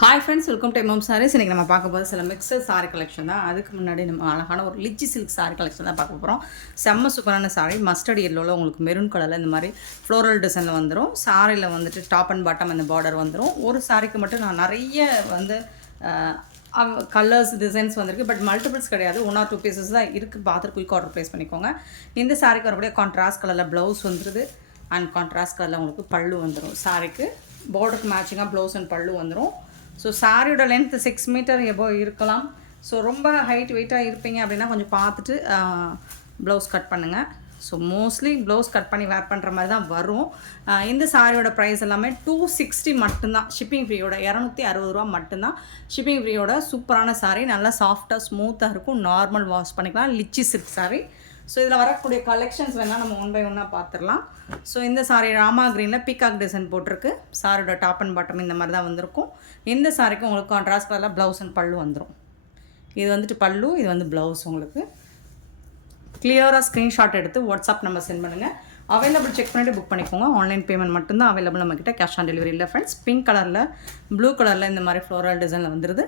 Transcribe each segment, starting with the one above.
Hi friends, welcome to MM sarees. இன்றைக்கி நம்ம பார்க்க போது சில மிக்சர் சாரி கலெக்ஷன் தான். அதுக்கு முன்னாடி நம்ம அழகான ஒரு லிச்சி சில்க் சாரி கலெக்ஷன் தான் பார்க்க போகிறோம். செம்ம சூப்பரான சாரி, மஸ்டர்ட் எல்லோவில் உங்களுக்கு மெரூன் கலரில் இந்த மாதிரி ஃப்ளோரல் டிசைனில் வந்துடும். சாரியில் வந்துட்டு டாப் அண்ட் பாட்டம் அந்த பார்டர் வந்துடும். ஒரு சாரிக்கு மட்டும் நான் நிறைய வந்து கலர்ஸ் டிசைன்ஸ் வந்திருக்கு, பட் மல்டிபிள்ஸ் கிடையாது. 1 or 2 பீசஸ் தான் இருக்குது. பார்த்துட்டு குயிக் ஆர்டர் ப்ளேஸ் பண்ணிக்கோங்க. இந்த சாரிக்கு வரக்கூடிய கான்ட்ராஸ்ட் கலரில் ப்ளவுஸ் வந்துடுது அண்ட் கான்ட்ராஸ்ட் கலரில் உங்களுக்கு பல்லு வந்துடும். சாரிக்கு பார்டருக்கு மேட்சிங்காக ப்ளவுஸ் அண்ட் பல்லு வந்துடும். ஸோ சாரியோட லென்த் 6 மீட்டர் எபோ இருக்கலாம். ஸோ ரொம்ப ஹைட் வெயிட்டாக இருப்பீங்க அப்படின்னா கொஞ்சம் பார்த்துட்டு ப்ளவுஸ் கட் பண்ணுங்கள். ஸோ மோஸ்ட்லி ப்ளவுஸ் கட் பண்ணி வேர் பண்ணுற மாதிரி தான் வரும். இந்த சாரியோட ப்ரைஸ் எல்லாமே 260 மட்டும்தான். ஷிப்பிங் ஃப்ரீயோட 260 ரூபா மட்டும்தான். ஷிப்பிங் ஃப்ரீயோட சூப்பரான சாரி, நல்லா சாஃப்டாக ஸ்மூத்தாக இருக்கும். நார்மல் வாஷ் பண்ணிக்கலாம். Lychee silk sorry. ஸோ இதில் வரக்கூடிய கலெக்ஷன்ஸ் வேணால் நம்ம 1 by 1 பார்த்துடலாம். ஸோ இந்த சாரி ராமா க்ரீனில் பீகாக் டிசைன் போட்டிருக்கு. சாரியோட டாப் அண்ட் பாட்டம் இந்த மாதிரி தான் வந்திருக்கும். இந்த சாரிக்கு உங்களுக்கு கான்ட்ராஸ்ட் கலரில் ப்ளவுஸ் அண்ட் பல்லு வந்துடும். இது வந்துட்டு பல்லு, இது வந்து ப்ளவுஸ். உங்களுக்கு கிளியராக ஸ்க்ரீன்ஷாட் எடுத்து வாட்ஸ்அப் நம்பர் சென்ட் பண்ணுங்கள். அவைலபிள் செக் பண்ணிவிட்டு புக் பண்ணிக்கோங்க. ஆன்லைன் பேமெண்ட் மட்டும்தான் அவைலபிள் நம்மக்கிட்ட. கேஷ் ஆன் டெலிவரி இல்லை ஃப்ரெண்ட்ஸ். பிங்க் கலரில் ப்ளூ கலரில் இந்த மாதிரி ஃப்ளோரல் டிசைனில் வந்துடுது.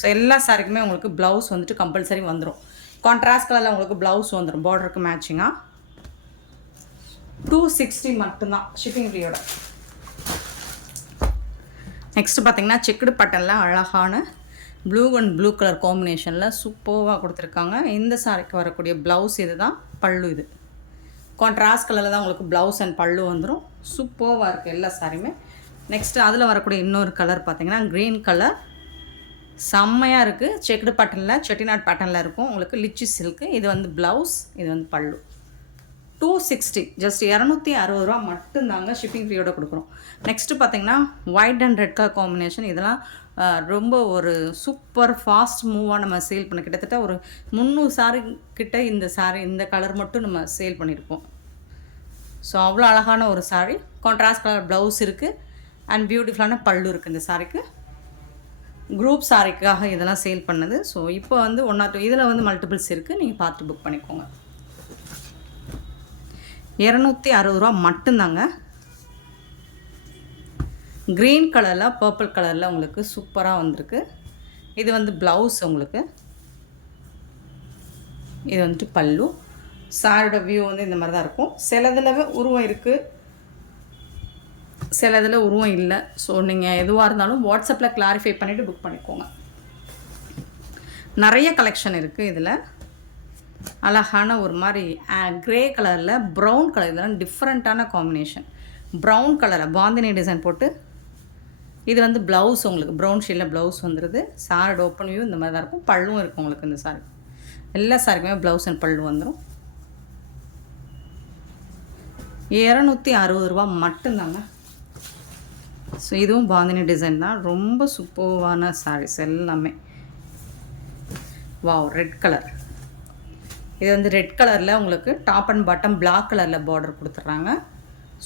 ஸோ எல்லா சாரிக்குமே உங்களுக்கு ப்ளவுஸ் வந்துட்டு கம்பல்சரி வந்துடும். கான்ட்ராஸ்ட் கலரில் உங்களுக்கு ப்ளவுஸ் வந்துடும் பார்டருக்கு மேட்சிங்காக. 260 மட்டும்தான் ஷிப்பிங் ஃப்ரீயோட. நெக்ஸ்ட்டு பார்த்தீங்கன்னா செக்குடு பட்டனில் அழகான ப்ளூ அண்ட் ப்ளூ கலர் காம்பினேஷனில் சூப்பராக கொடுத்துருக்காங்க. இந்த சாரிக்கு வரக்கூடிய ப்ளவுஸ் இது தான், பல்லு இது. கான்ட்ராஸ்ட் கலரில் தான் உங்களுக்கு ப்ளவுஸ் அண்ட் பல்லு வந்துடும். சூப்பராக இருக்குது எல்லா சாரியுமே. நெக்ஸ்ட்டு அதில் வரக்கூடிய இன்னொரு கலர் பார்த்தீங்கன்னா க்ரீன் கலர், செம்மையாக இருக்குது. செக்குடு பேட்டர்னில் செட்டிநாட் பேட்டர்னில் இருக்கும். உங்களுக்கு லிச்சி சில்க்கு. இது வந்து ப்ளவுஸ், இது வந்து பல்லு. 260, ஜஸ்ட் 260 ரூபா மட்டும்தாங்க ஷிப்பிங் ஃப்ரீயோட கொடுக்குறோம். நெக்ஸ்ட்டு பார்த்தீங்கன்னா white and red colour combination. இதெல்லாம் ரொம்ப ஒரு சூப்பர் ஃபாஸ்ட் மூவாக நம்ம சேல் பண்ண கிட்டத்தட்ட ஒரு 300 சாரி கிட்ட இந்த சாரி இந்த கலர் மட்டும் நம்ம சேல் பண்ணியிருப்போம். ஸோ அவ்வளோ அழகான ஒரு சாரி. கான்ட்ராஸ்ட் கலர் ப்ளவுஸ் இருக்குது அண்ட் பியூட்டிஃபுல்லான பல்லு இருக்குது இந்த சாரிக்கு. குரூப் சாரிக்காக இதெல்லாம் சேல் பண்ணது. ஸோ இப்போ வந்து 1 or 2 இதில் வந்து மல்டிபிள்ஸ் இருக்குது. நீங்கள் பார்த்து புக் பண்ணிக்கோங்க. 260 ரூபா மட்டும்தாங்க. க்ரீன் கலரில் பர்பிள் கலரில் உங்களுக்கு சூப்பராக வந்திருக்கு. இது வந்து ப்ளவுஸ் உங்களுக்கு. இது வந்துட்டு பல்லு. சாரியோட வியூ வந்து இந்த மாதிரி தான் இருக்கும். சிலதில் உருவம் இருக்குது, சில இதில் உருவம் இல்லை. ஸோ நீங்கள் எதுவாக இருந்தாலும் வாட்ஸ்அப்பில் கிளாரிஃபை பண்ணிவிட்டு புக் பண்ணிக்கோங்க. நிறைய கலெக்ஷன் இருக்குது இதில். அழகான ஒரு மாதிரி க்ரே கலரில் ப்ரௌன் கலர், இதெல்லாம் டிஃப்ரெண்ட்டான காம்பினேஷன். ப்ரௌன் கலரில் பாந்தினி டிசைன் போட்டு இது வந்து ப்ளவுஸ் உங்களுக்கு ப்ரௌன் ஷேடில் ப்ளவுஸ் வந்துடுது. சாரோட ஓப்பன் வியூ இந்த மாதிரி தான் இருக்கும். பல்லும் இருக்கும் உங்களுக்கு. இந்த சாரி எல்லா சாரிக்குமே ப்ளவுஸ் அண்ட் பல்லு வந்துடும். 260 ரூபா மட்டும்தாங்க. ஸோ இதுவும் பாந்தினி டிசைன் தான். ரொம்ப சூப்பர்வான சாரீஸ் எல்லாமே. Wow, red colour. இது வந்து ரெட் கலரில் உங்களுக்கு டாப் அண்ட் பாட்டம் பிளாக் கலரில் பார்டர் கொடுத்துட்றாங்க.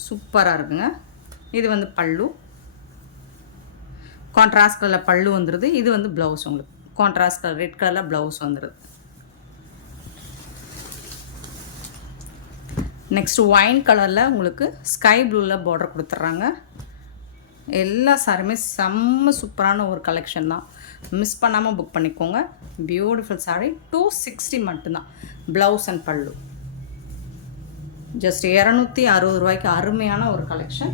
சூப்பராக இருக்குங்க. இது வந்து பல்லு. கான்ட்ராஸ்ட் கலரில் பல்லு வந்துடுது. இது வந்து ப்ளவுஸ் உங்களுக்கு. கான்ட்ராஸ்ட் கலர் ரெட் கலரில் ப்ளவுஸ் வந்துடுது. நெக்ஸ்ட் ஒயின் கலரில் உங்களுக்கு ஸ்கை ப்ளூவில் பார்டர் கொடுத்துட்றாங்க. எல்லா சாரியுமே செம்ம சூப்பரான ஒரு கலெக்ஷன் தான். மிஸ் பண்ணாமல் புக் பண்ணிக்கோங்க. Beautiful sorry. 260 மட்டும்தான். ப்ளவுஸ் அண்ட் பல்லு. ஜஸ்ட் 260 ரூபாய்க்கு அருமையான ஒரு கலெக்ஷன்.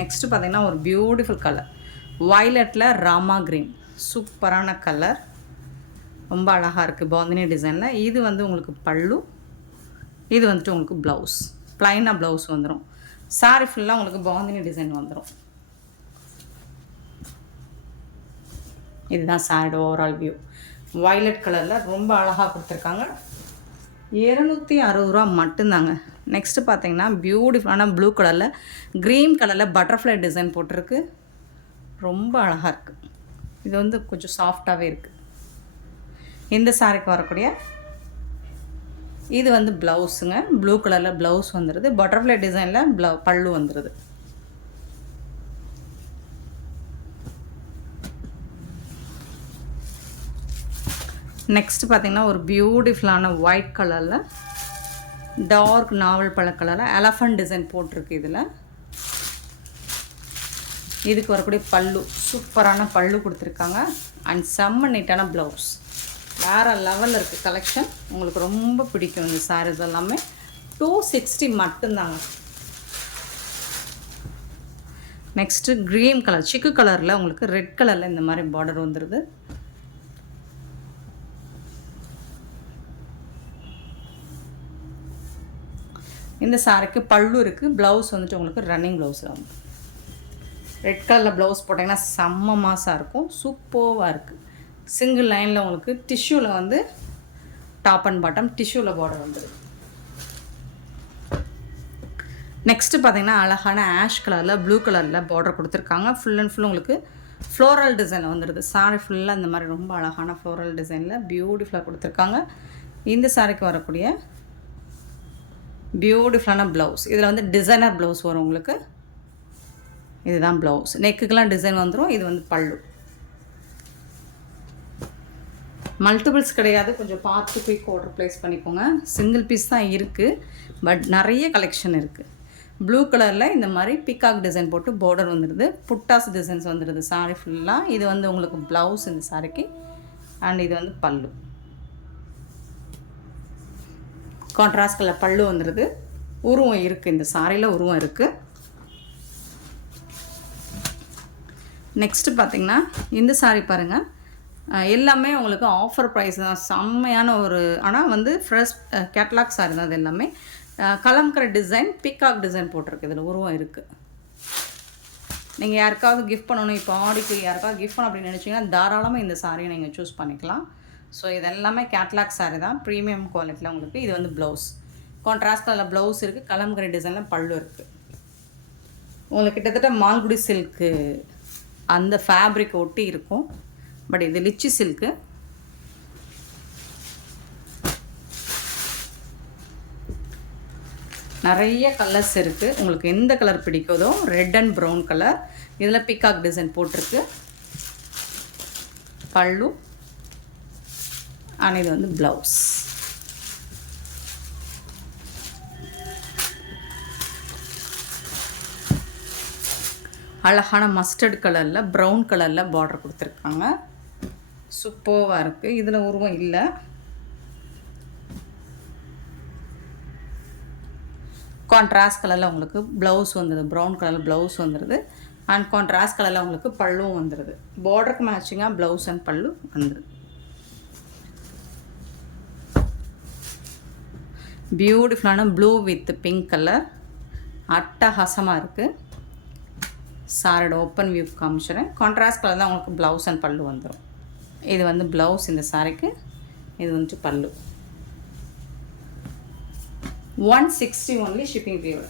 நெக்ஸ்ட்டு பார்த்திங்கன்னா ஒரு பியூட்டிஃபுல் கலர் வயலட்டில் ராமா க்ரீன். சூப்பரான கலர், ரொம்ப அழகாக இருக்குது பாந்தினி டிசைனில். இது வந்து உங்களுக்கு பல்லு, இது வந்துட்டு உங்களுக்கு ப்ளவுஸ். ப்ளைனாக ப்ளவுஸ் வந்துடும். சாரி ஃபுல்லாக உங்களுக்கு பாந்தினி டிசைன் வந்துடும். இதுதான் சாரியோட ஓவரால் வியூ. வயலட் கலரில் ரொம்ப அழகாக கொடுத்துருக்காங்க. 260 ரூபா மட்டும்தாங்க. நெக்ஸ்ட்டு பார்த்தீங்கன்னா பியூட்டிஃபுல்லான ப்ளூ கலரில் க்ரீன் கலரில் பட்டர்ஃப்ளை டிசைன் போட்டிருக்கு. ரொம்ப அழகாக இருக்குது. இது வந்து கொஞ்சம் சாஃப்டாகவே இருக்குது. இந்த சாரிக்கு வரக்கூடிய இது வந்து ப்ளவுஸுங்க. ப்ளூ கலரில் ப்ளவுஸ் வந்துடுது. பட்டர்ஃப்ளை டிசைனில் பல்லு வந்துடுது. நெக்ஸ்ட் பார்த்திங்கன்னா ஒரு பியூட்டிஃபுல்லான ஒயிட் கலரில் டார்க் நாவல் பழ கலரில் எலஃபண்ட் டிசைன் போட்டிருக்கு. இதில் இதுக்கு வரக்கூடிய பல்லு சூப்பரான பல்லு கொடுத்துருக்காங்க. அண்ட் செம்ம நீட்டான ப்ளவுஸ். வேறு லெவலில் இருக்குது கலெக்ஷன். உங்களுக்கு ரொம்ப பிடிக்கும் இந்த சாரீஸ் எல்லாமே. 260 மட்டும்தாங்க. நெக்ஸ்ட்டு க்ரீன் கலர், சிக்கு கலரில் உங்களுக்கு ரெட் கலரில் இந்த மாதிரி பார்டர் வந்துடுது. இந்த சாரிக்கு பல்லு இருக்குது. ப்ளவுஸ் வந்துட்டு உங்களுக்கு ரன்னிங் ப்ளவுஸில் வந்து ரெட் கலரில் ப்ளவுஸ் போட்டிங்கன்னா செம்ம மாசாக இருக்கும். சூப்பராக இருக்குது. சிங்கிள் லைனில் உங்களுக்கு டிஷ்யூவில் வந்து டாப் அண்ட் பாட்டம் டிஷ்யூவில் பார்டர் வந்துடுது. நெக்ஸ்ட்டு பார்த்திங்கன்னா அழகான ஆஷ் கலரில் ப்ளூ கலரில் பார்டர் கொடுத்துருக்காங்க. ஃபுல் அண்ட் ஃபுல் உங்களுக்கு ஃப்ளோரல் டிசைனில் வந்துடுது. சாரி ஃபுல்லாக இந்த மாதிரி ரொம்ப அழகான ஃப்ளோரல் டிசைனில் பியூட்டிஃபுல்லாக கொடுத்துருக்காங்க. இந்த சாரிக்கு வரக்கூடிய பியூட்டிஃபுல்லான ப்ளவுஸ். இதில் வந்து டிசைனர் ப்ளவுஸ் வரும் உங்களுக்கு. இதுதான் ப்ளவுஸ். நெக்குக்கெலாம் டிசைன் வந்துடும். இது வந்து பல்லு. மல்டிபிள்ஸ் கிடையாது, கொஞ்சம் பார்த்து குயிக் ஆர்டர் ப்ளேஸ் பண்ணிக்கோங்க. சிங்கிள் பீஸ் தான் இருக்குது, பட் நிறைய கலெக்ஷன் இருக்குது. ப்ளூ கலரில் இந்த மாதிரி பீகாக் டிசைன் போட்டு பார்டர் வந்துடுது. புட்டாஸ் டிசைன்ஸ் வந்துடுது சாரி ஃபுல்லாக. இது வந்து உங்களுக்கு ப்ளவுஸ் இந்த சாரிக்கு. அண்ட் இது வந்து பல்லு. கான்ட்ராஸ்ட் கலர் பல்லு வந்துடுது. உருவம் இருக்குது இந்த சாரியில், உருவம் இருக்குது. நெக்ஸ்ட்டு பார்த்திங்கன்னா இந்த சாரி பாருங்கள். எல்லாமே உங்களுக்கு ஆஃபர் ப்ரைஸ் தான். செம்மையான ஒரு, ஆனால் வந்து ஃப்ரெஷ் கேட்லாக் சாரி தான். அது எல்லாமே கலம்கரை டிசைன், பீகாக் டிசைன் போட்டிருக்கு. இதில் உருவம் இருக்குது. நீங்கள் யாருக்காவது கிஃப்ட் பண்ணணும், இப்போ ஆடிக்கு யாருக்காவது கிஃப்ட் பண்ணணும் அப்படின்னு நினச்சிங்கன்னா தாராளமாக இந்த சாரியை நீங்கள் சூஸ் பண்ணிக்கலாம். ஸோ இது எல்லாமே கேட்லாக் சாரி தான், ப்ரீமியம் குவாலிட்டியில் உங்களுக்கு. இது வந்து ப்ளவுஸ். கான்ட்ராஸ்ட் கலரில் ப்ளவுஸ் இருக்குது. கலம்கரை டிசைனில் பல்லு இருக்குது. உங்களுக்கு கிட்டத்தட்ட மால்குடி சில்க்கு அந்த ஃபேப்ரிக் ஒட்டி இருக்கும். பட் இது லிச்சி சில்க்கு. நிறைய கலர்ஸ் இருக்குது. உங்களுக்கு எந்த கலர் பிடிக்குதோ, ரெட் அண்ட் ப்ரௌன் கலர். இதில் பீகாக் டிசைன் போட்டிருக்கு. பல்லு அண்ட் இது வந்து ப்ளவுஸ். அழகான மஸ்டர்ட் கலரில் ப்ரௌன் கலரில் பார்டர் கொடுத்துருக்காங்க. சூப்பராக இருக்குது. இதில் உருவம் இல்லை. கான்ட்ராஸ்ட் கலரில் உங்களுக்கு ப்ளவுஸ் வந்துடுது. ப்ரௌன் கலரில் ப்ளவுஸ் வந்துடுது. அண்ட் கான்ட்ராஸ்ட் கலரில் உங்களுக்கு பல்லும் வந்துடுது. பார்டருக்கு மேட்சிங்காக ப்ளவுஸ் அண்ட் பல்லு வந்துடுது. பியூட்டிஃபுல்லான ப்ளூ வித் பிங்க் கலர். அட்டகாசமாக இருக்குது. சாரோட ஓப்பன் வியூ காமிச்சிடுறேன். கான்ட்ராஸ்ட் கலர் தான் உங்களுக்கு ப்ளவுஸ் அண்ட் பல்லு வந்துடும். இது வந்து ப்ளவுஸ் இந்த சாரிக்கு. இது வந்துட்டு பல்லு. 160 ஒன்லி ஷிப்பிங் ஃப்ரீயோட.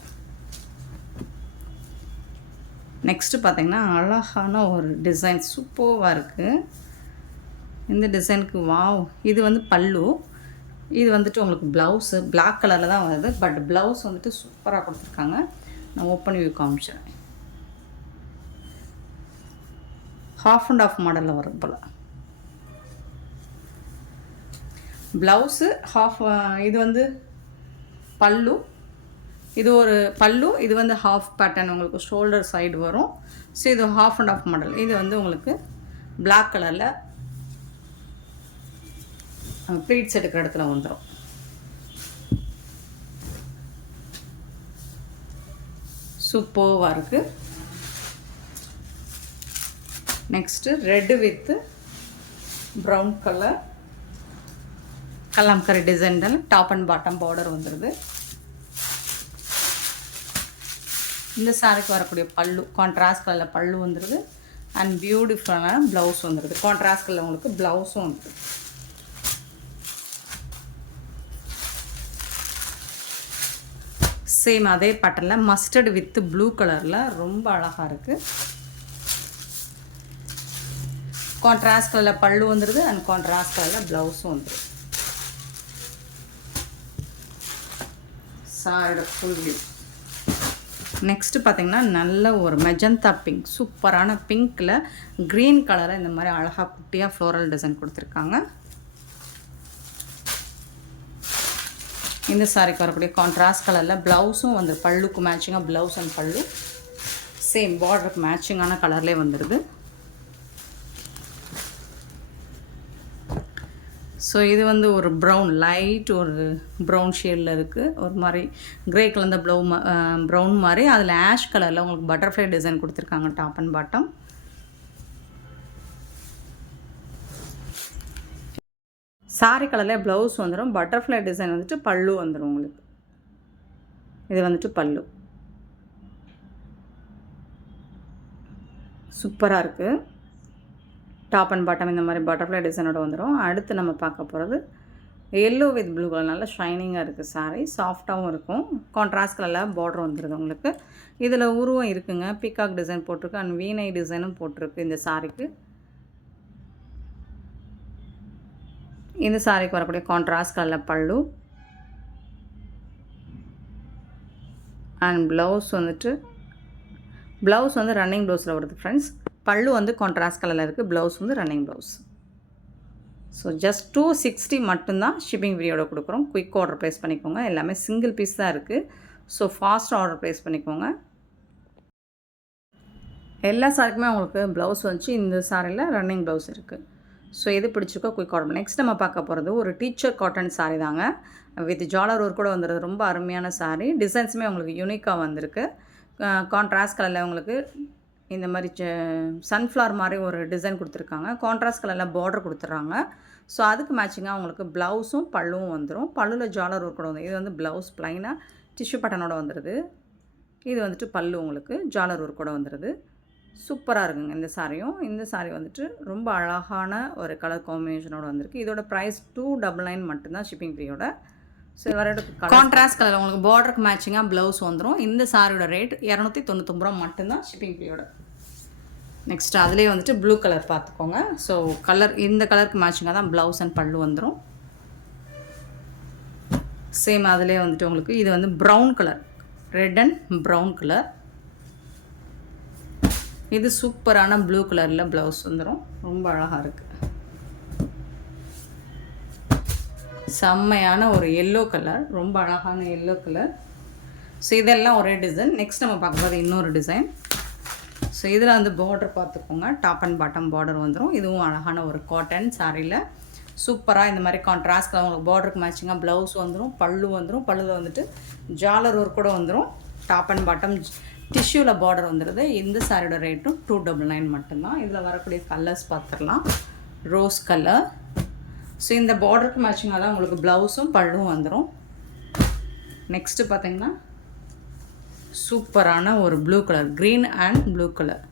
நெக்ஸ்ட்டு பார்த்திங்கன்னா அழகான ஒரு டிசைன் சூப்பராக இருக்குது. இந்த டிசைனுக்கு வாவ். இது வந்து பல்லு. இது வந்துட்டு உங்களுக்கு ப்ளவுஸு பிளாக் கலரில் தான் வருது. பட் ப்ளவுஸ் வந்துட்டு சூப்பராக கொடுத்துருக்காங்க. நான் ஓப்பன் வியூ காமிச்சேன். ஹாஃப் அண்ட் ஆஃப் மாடலில் வரும் போல் ப்ளவுஸு. இது வந்து பல்லு. இது ஒரு பல்லு. இது வந்து ஹாஃப் பேட்டர்ன் உங்களுக்கு ஷோல்டர் சைடு வரும். ஸோ இது ஹாஃப் அண்ட் ஆஃப் மாடல். இது வந்து உங்களுக்கு பிளாக் கலரில் ப்ளீட்ஸ் எடுக்கிற இடத்துல வந்துடும். சூப்பராக இருக்குது. Next red with brown colour Kalamkari டிசைனில் டாப் அண்ட் பாட்டம் பார்டர் வந்துடுது. இந்த சாரிக்கு வரக்கூடிய பல்லு கான்ட்ராஸ்ட் கலரில் பல்லு வந்துடுது. அண்ட் பியூட்டிஃபுல்லான ப்ளவுஸ் வந்துடுது. கான்ட்ராஸ்ட் கலரில் உங்களுக்கு ப்ளவுஸும் வந்துடுது. சேம் அதே பேட்டர்னில் மஸ்டர்ட் வித் ப்ளூ கலரில் ரொம்ப அழகாக இருக்குது. கான்ட்ராஸ்ட் கலரில் பல்லு வந்துடுது. அண்ட் கான்ட்ராஸ்ட் கலரில் ப்ளவுஸும் வந்துடுது. சாரோட ஃபுல் வியூ. நெக்ஸ்ட்டு பார்த்திங்கன்னா நல்ல ஒரு மெஜந்தா பிங்க், சூப்பரான பிங்க்கில் க்ரீன் கலரில் இந்த மாதிரி அழகாக குட்டியாக ஃப்ளோரல் டிசைன் கொடுத்துருக்காங்க. இந்த சாரிக்கு வரக்கூடிய கான்ட்ராஸ்ட் கலரில் ப்ளவுஸும் வந்து பல்லுக்கு மேட்சிங்காக ப்ளவுஸ் அண்ட் பல்லு. சேம் பார்டருக்கு மேட்சிங்கான கலர்லேயே வந்துடுது. ஸோ இது வந்து ஒரு ப்ரௌன் லைட் ஒரு ப்ரௌன் ஷேடில் இருக்குது. ஒரு மாதிரி க்ரே கலந்த ப்ரௌன் மாதிரி அதில் ஆஷ் கலரில் உங்களுக்கு பட்டர்ஃப்ளை டிசைன் கொடுத்துருக்காங்க டாப் அண்ட் பாட்டம். சாரி கலரில் ப்ளவுஸ் வந்துடும். பட்டர்ஃப்ளை டிசைன் வந்துட்டு பல்லு வந்துடும் உங்களுக்கு. இது வந்துட்டு பல்லு. சூப்பராக இருக்குது. டாப் அண்ட் பாட்டம் இந்த மாதிரி பட்டர்ஃப்ளை டிசைனோட வந்துடும். அடுத்து நம்ம பார்க்க போகிறது எல்லோ வித் ப்ளூ கலர். நல்லா ஷைனிங்காக இருக்குது சாரீ. சாஃப்டாகவும் இருக்கும். கான்ட்ராஸ்ட் கலரில் பார்டர் வந்துடுது உங்களுக்கு. இதில் உருவம் இருக்குங்க. பீகாக் டிசைன் போட்டிருக்கு அண்ட் வீணை டிசைனும் போட்டிருக்கு இந்த சாரீக்கு. இந்த சாரீக்கு வரக்கூடிய கான்ட்ராஸ்ட் கலரில் பல்லு அண்ட் ப்ளவுஸ் வந்து ரன்னிங் ப்ளவுஸில் வருது ஃப்ரெண்ட்ஸ். பல்லு வந்து கான்ட்ராஸ்ட் கலரில் இருக்குது. ப்ளவுஸ் வந்து ரன்னிங் ப்ளவுஸ். ஸோ ஜஸ்ட் 260 மட்டும்தான் ஷிப்பிங் ஃப்ரீயோட கொடுக்குறோம். குயிக் ஆர்டர் ப்ளேஸ் பண்ணிக்கோங்க. எல்லாமே சிங்கிள் பீஸ் தான் இருக்குது. ஸோ ஃபாஸ்ட்டாக ஆர்டர் ப்ளேஸ் பண்ணிக்கோங்க. எல்லா சாரிக்குமே உங்களுக்கு ப்ளவுஸ் வந்துச்சு. இந்த சாரியில் ரன்னிங் ப்ளவுஸ் இருக்குது. ஸோ எது பிடிச்சிருக்கோ குயிக் ஆர்டர். நெக்ஸ்ட் நம்ம பார்க்க போகிறது ஒரு டீச்சர் காட்டன் சாரீ தாங்க. வித் ஜாலர் ஒர்க் கூட வந்துடுது. ரொம்ப அருமையான சாரீ. டிசைன்ஸுமே உங்களுக்கு யூனிக்காக வந்திருக்கு. கான்ட்ராஸ்ட் கலரில் உங்களுக்கு இந்த மாதிரி சன்ஃப்ளவர் மாதிரி ஒரு டிசைன் கொடுத்துருக்காங்க. கான்ட்ராஸ்ட் கலரில் பார்டர் கொடுத்துட்றாங்க. ஸோ அதுக்கு மேட்சிங்காக உங்களுக்கு ப்ளவுஸும் பல்லுவும் வந்துடும். பல்லுவில் ஜாலர் ஒர்க் கூட வந்து இது வந்து ப்ளவுஸ் ப்ளைனாக டிஷ்யூ பட்டனோட வந்துடுது. இது வந்துட்டு பல்லு உங்களுக்கு ஜாலர் ஒர்க் கூட வந்துடுது. சூப்பராக இருக்குங்க இந்த சாரியும். இந்த சாரீ வந்துட்டு ரொம்ப அழகான ஒரு கலர் காம்பினேஷனோட வந்திருக்கு. இதோட ப்ரைஸ் 299 மட்டும்தான் ஷிப்பிங் ஃப்ரீயோட. ஸோ வர கான்ட்ராஸ்ட் கலர் உங்களுக்கு பார்டருக்கு மேட்சிங்காக ப்ளவுஸ் வந்துடும். இந்த சாரியோட ரேட் 299 ரூபா மட்டும்தான் ஷிப்பிங் ஃப்ரீயோட. நெக்ஸ்ட் அதிலே வந்துட்டு ப்ளூ கலர் பார்த்துக்கோங்க. ஸோ இந்த கலருக்கு மேட்சிங்காக தான் ப்ளவுஸ் அண்ட் பல்லு வந்துடும். சேம் அதிலே வந்துட்டு உங்களுக்கு இது வந்து brown colour, red and brown colour. இது சூப்பரான ப்ளூ கலரில் ப்ளவுஸ் வந்துடும். ரொம்ப அழகாக இருக்குது. செம்மையான ஒரு எல்லோ கலர், ரொம்ப அழகான எல்லோ கலர். ஸோ இதெல்லாம் ஒரே டிசைன். நெக்ஸ்ட் நம்ம பார்க்கும்போது இன்னொரு டிசைன். ஸோ இதில் வந்து பார்டர் பார்த்துக்கோங்க. டாப் அண்ட் பாட்டம் பார்டர் வந்துடும். இதுவும் அழகான ஒரு காட்டன் சாரியில் சூப்பராக இந்த மாதிரி கான்ட்ராஸ்ட் உங்களுக்கு பார்டருக்கு மேட்சிங்காக ப்ளவுஸ் வந்துடும், பல்லு வந்துடும். பல்லுவில் வந்துட்டு ஜாலர் ஒர்க் கூட வந்துடும். டாப் அண்ட் பாட்டம் டிஷ்யூவில் பார்டர் வந்துடுது. இந்த சாரியோட ரேட்டும் 299 மட்டும்தான். இதில் வரக்கூடிய கலர்ஸ் பார்த்துடலாம். Rose colour. ஸோ இந்த பார்டருக்கு மேட்சிங்காக தான் உங்களுக்கு ப்ளவுஸும் பல்லுவும் வந்துடும். நெக்ஸ்ட்டு பார்த்திங்கன்னா சூப்பரான ஒரு blue colour, green and blue colour.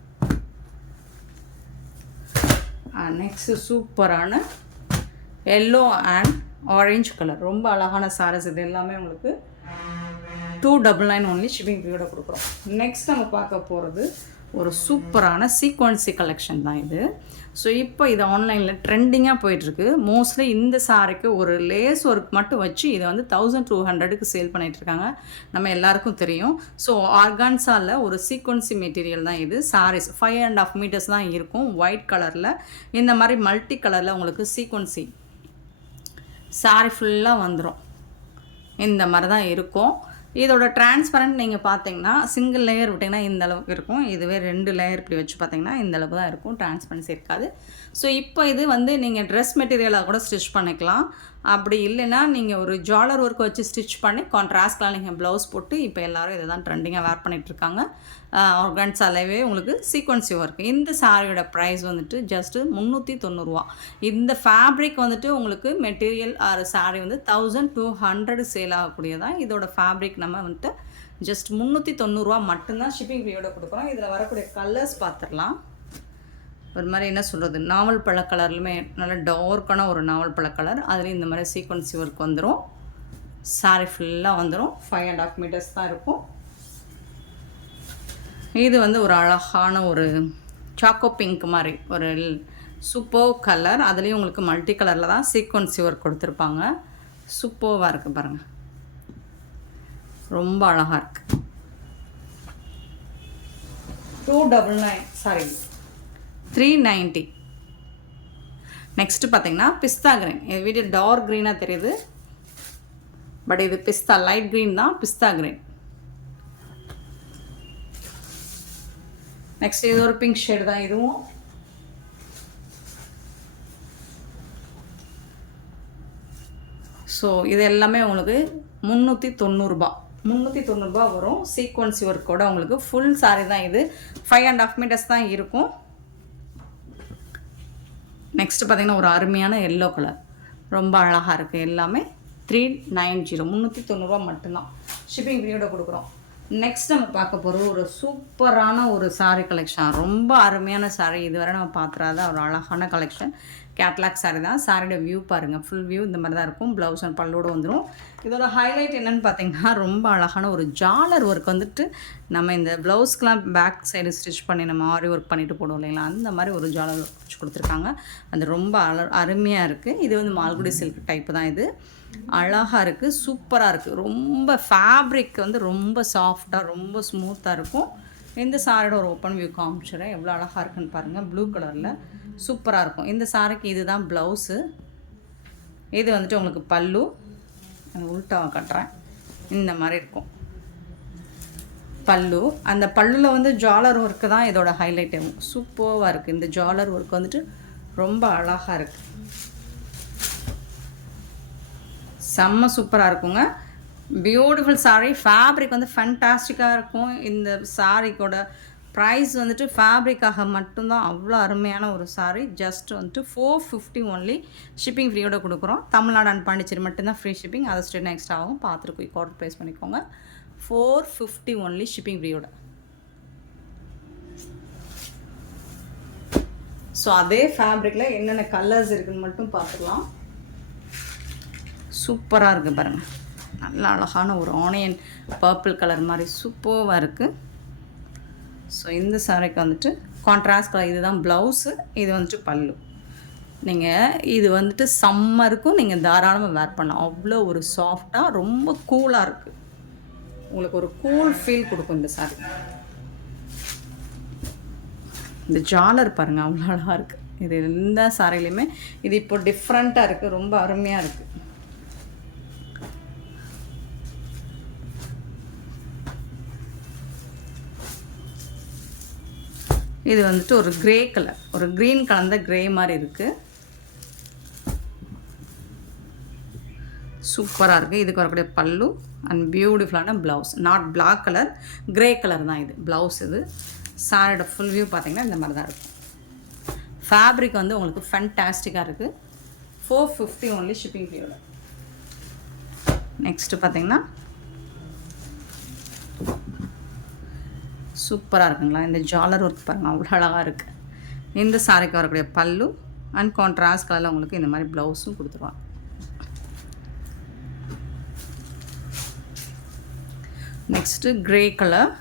Next சூப்பரான எல்லோ அண்ட் ஆரஞ்சு கலர். ரொம்ப அழகான சாரீஸ். இது எல்லாமே உங்களுக்கு 299 ஒன்லி ஷிப்பிங் ஃப்ரீயோட கொடுக்குறோம். நெக்ஸ்ட் நம்ம பார்க்க போகிறது ஒரு சூப்பரான சீக்வன்சி கலெக்ஷன் தான் இது. ஸோ இப்போ இது ஆன்லைனில் ட்ரெண்டிங்காக போயிட்டுருக்கு. மோஸ்ட்லி இந்த சாரிக்கு ஒரு லேஸ் ஒர்க் மட்டும் வச்சு இதை வந்து 1200க்கு சேல் பண்ணிகிட்ருக்காங்க. நம்ம எல்லாருக்கும் தெரியும். ஸோ ஆர்கான்ஸாவில் ஒரு சீக்வன்சி மெட்டீரியல் தான் இது. சாரீஸ் 5.5 மீட்டர்ஸ் தான் இருக்கும். ஒயிட் கலரில் இந்த மாதிரி மல்டி கலரில் உங்களுக்கு சீக்வன்சி சாரி ஃபுல்லாக வந்துடும். இந்த மாதிரி தான் இருக்கும். இதோட டிரான்ஸ்பரண்ட் நீங்கள் பார்த்தீங்கன்னா சிங்கிள் லேயர் விட்டிங்கன்னா இந்த அளவுக்கு இருக்கும். இதுவே 2 லேயர் இப்படி வச்சு பார்த்தீங்கன்னா இந்த அளவுக்கு தான் இருக்கும். டிரான்ஸ்பரன்சி இருக்காது. ஸோ இப்போ இது வந்து நீங்கள் ட்ரெஸ் மெட்டீரியலாக கூட ஸ்டிச் பண்ணிக்கலாம். அப்படி இல்லைன்னா நீங்கள் ஒரு ஜாலர் ஒர்க் வச்சு ஸ்டிச் பண்ணி கான்ட்ராஸ்ட்லாம் நீங்கள் ப்ளவுஸ் போட்டு இப்போ எல்லோரும் இதை தான் ட்ரெண்டிங்காக வேர் பண்ணிகிட்ருக்காங்க. ஆர்கான்ஸாலேயே உங்களுக்கு சீக்வன்சி ஒர்க். இந்த சாரியோட ப்ரைஸ் வந்துட்டு ஜஸ்ட்டு 390 ரூபா. இந்த ஃபேப்ரிக் வந்துட்டு உங்களுக்கு மெட்டீரியல் ஆர் சாரி வந்து 1200 சேல் ஆகக்கூடியதான். இதோட ஃபேப்ரிக் நம்ம வந்துட்டு ஜஸ்ட் 390 ரூபா மட்டும்தான் ஷிப்பிங் ஃப்ரீயோட கொடுக்குறோம். இதில் வரக்கூடிய கலர்ஸ் பார்த்துடலாம். ஒரு மாதிரி என்ன சொல்கிறது, நாவல் பழ கலர்லுமே நல்லா டார்க்கான ஒரு நாவல் பழ கலர். அதுலேயும் இந்த மாதிரி சீக்வன்சி ஒர்க் வந்துடும். சாரி ஃபுல்லாக வந்துடும். 5.5 மீட்டர்ஸ் தான் இருக்கும். இது வந்து ஒரு அழகான ஒரு சாக்கோ பிங்க் மாதிரி ஒரு சூப்பர் கலர். அதுலேயும் உங்களுக்கு மல்டி கலரில் தான் சீக்வன்சி ஒர்க் கொடுத்துருப்பாங்க. சூப்பராக இருக்குது பாருங்கள். ரொம்ப அழகாக இருக்குது. 390. நெக்ஸ்ட்டு பார்த்தீங்கன்னா பிஸ்தா க்ரீன். இது வீடியோ டார்க் க்ரீனாக தெரியுது, பட் இது பிஸ்தா லைட் க்ரீன் தான். பிஸ்தா க்ரீன் நெக்ஸ்ட் இது ஒரு பிங்க் ஷேடு தான் இதுவும். ஸோ இது எல்லாமே உங்களுக்கு 390 வரும். சீக்வன்சி ஒர்க்கோட உங்களுக்கு ஃபுல் சாரீ தான் இது. 5.5 மீட்டர்ஸ் தான் இருக்கும். நெக்ஸ்ட்டு பார்த்திங்கன்னா ஒரு அருமையான எல்லோ கலர், ரொம்ப அழகாக இருக்குது. எல்லாமே 390 390 மட்டும்தான். ஷிப்பிங் ஃப்ரீயோட கொடுக்குறோம். நெக்ஸ்ட் நம்ம பார்க்க போகிறது ஒரு சூப்பரான ஒரு சாரீ கலெக்ஷன். ரொம்ப அருமையான சாரீ, இதுவரை நம்ம பார்த்துறாத ஒரு அழகான கலெக்ஷன். கேட்லாக் சாரீ தான். சாரியோட வியூ பாருங்கள், ஃபுல் வியூ இந்த மாதிரி தான் இருக்கும். ப்ளவுஸ் அண்ட் பல்லோடு வந்துடும். இதோட ஹைலைட் என்னென்னு பார்த்தீங்கன்னா, ரொம்ப அழகான ஒரு ஜாலர் ஒர்க் வந்துட்டு நம்ம இந்த ப்ளவுஸ்க்கெலாம் பேக் சைடு ஸ்டிச் பண்ணி நம்ம ஆரி ஒர்க் பண்ணிட்டு போடுவோம் இல்லைங்களா, அந்த மாதிரி ஒரு ஜாலர் ஒர்க் வச்சு கொடுத்துருக்காங்க. அது ரொம்ப அருமையாக இருக்குது. இது வந்து மால்குடி சில்க் டைப்பு தான். இது அழகாக இருக்குது, சூப்பராக இருக்குது. ரொம்ப ஃபேப்ரிக் வந்து ரொம்ப சாஃப்டாக ரொம்ப ஸ்மூத்தாக இருக்கும். இந்த சாரியோட ஒரு ஓப்பன் வியூ காமிச்சிடுறேன். எவ்வளோ அழகாக இருக்குன்னு பாருங்கள். ப்ளூ கலரில் சூப்பராக இருக்கும். இந்த சாரிக்கு இது தான் ப்ளவுஸு. இது வந்துட்டு உங்களுக்கு பல்லு. உள்டாவை கட்டுறேன். இந்த மாதிரி இருக்கும் பல்லு. அந்த பல்லுவில் வந்து ஜாலர் ஒர்க்கு தான் இதோட ஹைலைட். சூப்பராக இருக்குது. இந்த ஜாலர் ஒர்க் வந்துட்டு ரொம்ப அழகாக இருக்குது. செம்ம சூப்பராக இருக்குங்க. பியூட்டிஃபுல் சாரீ. ஃபேப்ரிக் வந்து ஃபேண்டாஸ்டிக்காக இருக்கும். இந்த சாரீக்கோட ப்ரைஸ் வந்துட்டு ஃபேப்ரிக்காக மட்டும்தான் அவ்வளோ அருமையான ஒரு சாரீ. ஜஸ்ட் வந்துட்டு 450 ஒன்லி. ஷிப்பிங் ஃப்ரீயோட கொடுக்குறோம். தமிழ்நாடு அண்ட் பாண்டிச்சேரி மட்டும்தான் ஃப்ரீ ஷிப்பிங். அதை ஸ்டேட் எக்ஸ்ட்ரா ஆகும். பார்த்துட்டு குயிக் ஆர்டர் ப்ளேஸ் பண்ணிக்கோங்க. 450 ஒன்லி ஷிப்பிங் ஃப்ரீயோட. ஸோ அதே ஃபேப்ரிக்கில் என்னென்ன கலர்ஸ் இருக்குதுன்னு மட்டும் பார்த்துக்கலாம். சூப்பராக இருக்குது பாருங்கள். நல்ல அழகான ஒரு ஆனியன் பர்பிள் கலர் மாதிரி சூப்பராக இருக்குது. ஸோ இந்த சாரிக்கு வந்துட்டு கான்ட்ராஸ்ட் கலர். இதுதான் ப்ளவுஸு, இது வந்துட்டு பல்லு. நீங்கள் இது வந்துட்டு சம்மருக்கும் நீங்கள் தாராளமாக வேர் பண்ணலாம். அவ்வளோ ஒரு சாஃப்டாக ரொம்ப கூலாக இருக்குது. உங்களுக்கு ஒரு கூல் ஃபீல் கொடுக்கும் இந்த சாரி. இந்த ஜாலர் பாருங்கள், அவ்வளோ அழகாக இருக்குது. இது எந்த சாரிலையுமே இது இப்போ டிஃப்ரெண்ட்டாக இருக்குது. ரொம்ப அருமையாக இருக்குது. இது வந்துட்டு ஒரு கிரே கலர், ஒரு க்ரீன் கலந்த கிரே மாதிரி இருக்குது. சூப்பராக இருக்குது. இதுக்கு வரக்கூடிய பல்லு அண்ட் பியூட்டிஃபுல்லான blouse. Not black colour, grey colour தான் இது ப்ளவுஸ். இது சாரியோட ஃபுல் வியூ பார்த்திங்கன்னா இந்த மாதிரி தான் இருக்கும். ஃபேப்ரிக் வந்து உங்களுக்கு ஃபேண்டாஸ்டிக்காக இருக்குது. 450 ஒன்லி ஷிப்பிங் ஃப்ரீயோட. நெக்ஸ்ட்டு பார்த்திங்கன்னா சூப்பராக இருக்குங்களா. இந்த ஜாலர் ஒர்க் பாருங்கள், அவ்வளோ அழகாக இருக்குது. இந்த சாரிக்கு வரக்கூடிய பல்லு அண்ட் கான்ட்ராஸ்ட் கலரில் உங்களுக்கு இந்த மாதிரி ப்ளவுஸும் கொடுத்துருவாங்க. Next grey colour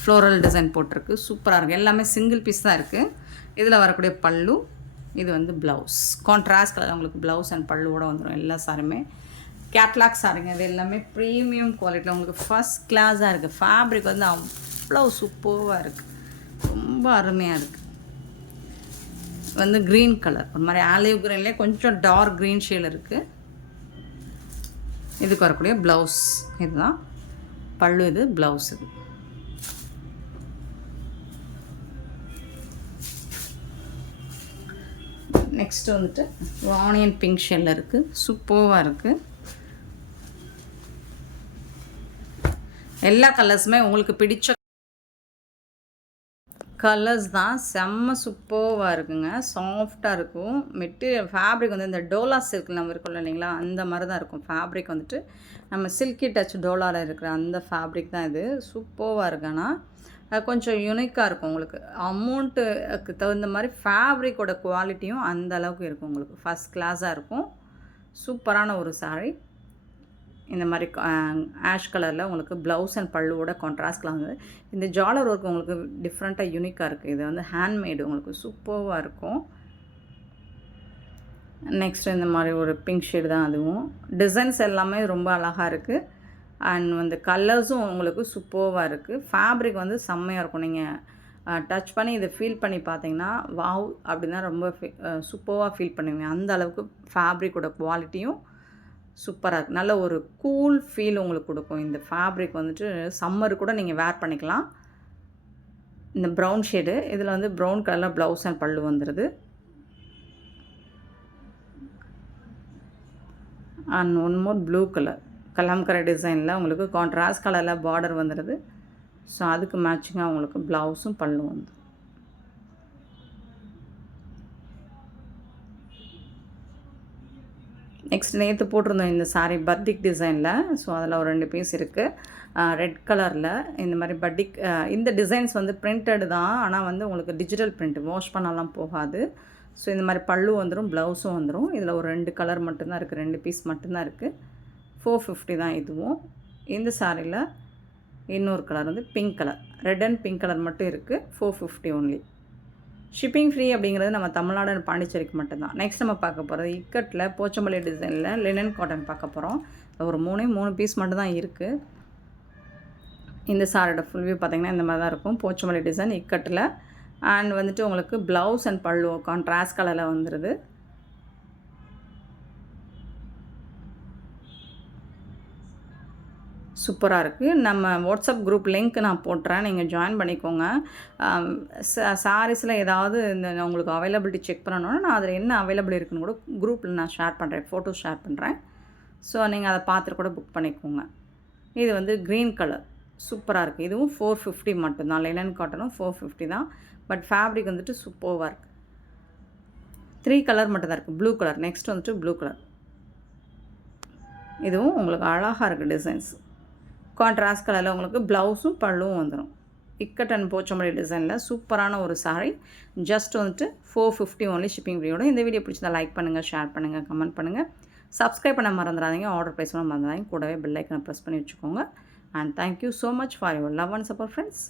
floral design போட்டிருக்கு. சூப்பராக இருக்குது. எல்லாமே சிங்கிள் பீஸ் தான் இருக்குது. இதில் வரக்கூடிய பல்லு, இது வந்து ப்ளவுஸ். கான்ட்ராஸ்ட் கலர் உங்களுக்கு ப்ளவுஸ் அண்ட் பல்லுவோடு வந்துடும். எல்லா சாரியுமே கேட்லாக் சாரிங்க. இது எல்லாமே ப்ரீமியம் குவாலிட்டியில் உங்களுக்கு ஃபஸ்ட் கிளாஸாக இருக்குது. ஃபேப்ரிக் வந்து அவ்வளோ சூப்பராக இருக்குது. ரொம்ப அருமையாக இருக்குது. வந்து க்ரீன் கலர், ஒரு மாதிரி ஆலிவ் க்ரீன்லேயே கொஞ்சம் டார்க் க்ரீன் ஷேல் இருக்குது. இதுக்கு வரக்கூடிய ப்ளவுஸ் இதுதான் பல்லு. இது ப்ளவுஸ். இது நெக்ஸ்ட்டு வந்துட்டு ஆனியன் பிங்க் ஷேலில் இருக்குது. சூப்பராக இருக்குது. எல்லா கலர்ஸுமே உங்களுக்கு பிடிச்ச கலர்ஸ் தான். செம்ம சூப்பராக இருக்குங்க. சாஃப்டாக இருக்கும். மெட்டீரியல் ஃபேப்ரிக் வந்து இந்த டோலா சில்க் நம்ம இருக்கோம் இல்லைங்களா, அந்த மாதிரி தான் இருக்கும். ஃபேப்ரிக் வந்துட்டு நம்ம சில்கி டச் டோலாவில் இருக்கிற அந்த ஃபேப்ரிக் தான் இது. சூப்பராக இருக்கு. ஆனால் கொஞ்சம் யூனிக்காக இருக்கும். உங்களுக்கு அமௌண்ட்டுக்கு தகுந்த மாதிரி ஃபேப்ரிக்கோட குவாலிட்டியும் அந்த அளவுக்கு இருக்கும். உங்களுக்கு ஃபஸ்ட் கிளாஸாக இருக்கும். சூப்பரான ஒரு சாரீ. இந்த மாதிரி ஆஷ் கலரில் உங்களுக்கு ப்ளவுஸ் அண்ட் பல்லுவோட கான்ட்ராஸ்ட் கலர். இந்த ஜாலர் ஒர்க் உங்களுக்கு டிஃப்ரெண்ட்டாக யூனிக்காக இருக்குது. இது வந்து ஹேண்ட்மேடு, உங்களுக்கு சூப்பராக இருக்கும். நெக்ஸ்ட் இந்த மாதிரி ஒரு பிங்க் ஷேடு தான். அதுவும் டிசைன்ஸ் எல்லாமே ரொம்ப அழகாக இருக்குது. அண்ட் வந்து கலர்ஸும் உங்களுக்கு சூப்பராக இருக்குது. ஃபேப்ரிக் வந்து செம்மையாக இருக்கும். நீங்கள் டச் பண்ணி இதை ஃபீல் பண்ணி பார்த்தீங்கன்னா வாவ் அப்படின்னா ரொம்ப சூப்பராக ஃபீல் பண்ணுவீங்க. அந்த அளவுக்கு ஃபேப்ரிக்கோட குவாலிட்டியும் சூப்பராக இருக்குது. நல்ல ஒரு கூல் ஃபீல் உங்களுக்கு கொடுக்கும். இந்த ஃபேப்ரிக் வந்துட்டு சம்மருக்கு கூட நீங்கள் வேர் பண்ணிக்கலாம். இந்த ப்ரௌன் ஷேடு இதில் வந்து ப்ரௌன் கலரில் ப்ளவுஸ் அண்ட் பல்லு வந்துடுது. And one more blue colour Kalamkari டிசைனில் உங்களுக்கு கான்ட்ராஸ்ட் கலரில் பார்டர் வந்துடுது. ஸோ அதுக்கு மேட்சிங்காக உங்களுக்கு ப்ளவுஸும் பல்லும் வந்து. நெக்ஸ்ட் நேற்று போட்டிருந்தோம் இந்த சாரீ பத்திக் டிசைனில். ஸோ அதில் ஒரு 2 பீஸ் இருக்குது ரெட் கலரில். இந்த மாதிரி பட்டிக் இந்த டிசைன்ஸ் வந்து பிரிண்டட் தான், ஆனால் வந்து உங்களுக்கு டிஜிட்டல் பிரிண்ட், வாஷ் பண்ணலாம் போகாது. ஸோ இந்த மாதிரி பல்லு வந்துடும், ப்ளவுஸும் வந்துடும். இதில் ஒரு 2 கலர் மட்டும்தான் இருக்குது, 2 பீஸ் மட்டும்தான் இருக்குது. 450 தான் இதுவும். இந்த சாரியில் இன்னொரு கலர் வந்து pink colour, red and pink colour மட்டும் இருக்குது. 450 ஒன்லி. ஷிப்பிங் ஃப்ரீ அப்படிங்கிறது நம்ம தமிழ்நாடு அண்ட் பாண்டிச்சேரிக்கு மட்டும்தான். நெக்ஸ்ட் நம்ம பார்க்க போகிறது இக்கட்டில் போச்சம்பள்ளி டிசைனில் லினன் காட்டன் பார்க்க போகிறோம். ஒரு 3 பீஸ் மட்டும்தான் இருக்குது. இந்த சாரோட ஃபுல் வியூ பார்த்திங்கன்னா இந்த மாதிரி தான் இருக்கும். போச்சம்பள்ளி டிசைன் இக்கட்டில். அண்ட் வந்துட்டு உங்களுக்கு ப்ளவுஸ் அண்ட் பல்லு கான்ட்ராஸ்ட் கலரில் வந்துடுது. சூப்பராக இருக்குது. நம்ம வாட்ஸ்அப் குரூப் லிங்க் நான் போட்டுறேன், நீங்கள் ஜாயின் பண்ணிக்கோங்க. சாரீஸில் ஏதாவது இந்த உங்களுக்கு அவைலபிலிட்டி செக் பண்ணணுன்னா நான் அதில் என்ன அவைலபிள் இருக்குன்னு கூட குரூப்பில் நான் ஷேர் பண்ணுறேன், ஃபோட்டோ ஷேர் பண்ணுறேன். ஸோ நீங்கள் அதை பார்த்துட்டு கூட புக் பண்ணிக்கோங்க. இது வந்து க்ரீன் கலர் சூப்பராக இருக்குது. இதுவும் 450 மட்டும்தான். லினன் காட்டனும் 450 தான். பட் ஃபேப்ரிக் வந்துட்டு சூப்பராக இருக்குது. 3 கலர் மட்டும் தான் இருக்குது. Blue colour. நெக்ஸ்ட் வந்துட்டு ப்ளூ கலர். இதுவும் உங்களுக்கு அழகாக இருக்குது டிசைன்ஸ். கான்ட்ராஸ்ட் கலரில் உங்களுக்கு ப்ளவுஸும் பல்லுவும் வந்துடும். இக்கட் அண்ட் போச்சம்பள்ளி டிசைனில் சூப்பரான ஒரு சாரீ. ஜஸ்ட் வந்துட்டு 450 ஒன்லி ஷிப்பிங் ஃப்ரீயோட. இந்த வீடியோ பிடிச்சதா லைக் பண்ணுங்கள், ஷேர் பண்ணுங்கள், கமெண்ட் பண்ணுங்கள். சப்ஸ்கிரைப் பண்ண மறந்துடாதீங்க, ஆர்டர் ப்ளேஸ் பண்ண மறந்துடாதீங்க. கூடவே பெல் ஐக்கனை ப்ரெஸ் பண்ணி வச்சுக்கோங்க. And thank you so much for your love and support friends.